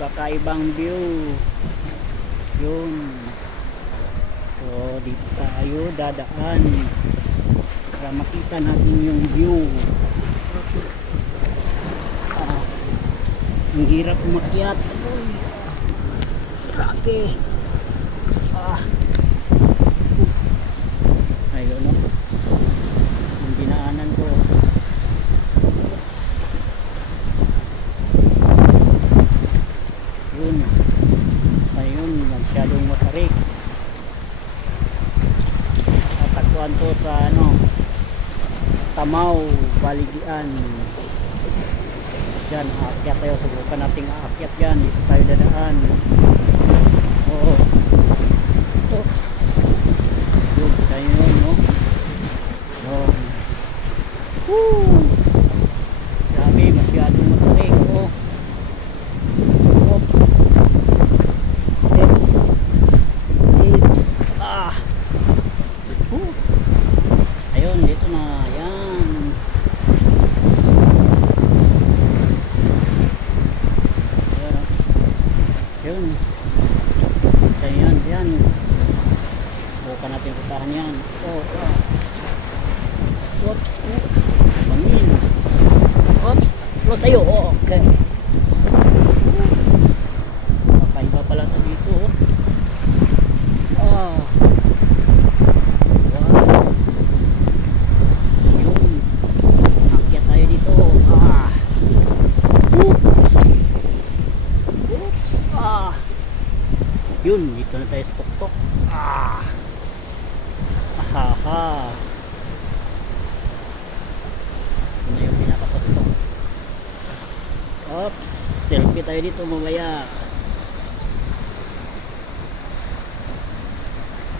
kakaibang view. Yun. So dito tayo dadaan para makita natin yung view. Ang hirap umakyat. Grabe. Ayun o. Yung dinaanan ko. Yun. Ayun. Masyadong matarik. Tatagpuan to sa Tamaw, Baligian. Diyan, aakyat tayo. Subukan nating aakyat yan. Dito tayo dadaan. Oo. Oops. Yun, tayo yun, no? Yun. Woo! Grabe, masyadong matarik. Oh. Oops. Oops. Oops. Woo! Ayun, dito na. Yan. Yun. Yan, yan. Bukan natin putahan yan. Oops. Mangin. Oops. Lo tayo. Okay. Kakaiba pala ito dito. Wow. Yun. Akyat tayo dito. Oops. Yun, dito na tayo sa tuktok. Ahaha. Yun na yung pinakatuktok. Oops, selfie tayo dito mamaya.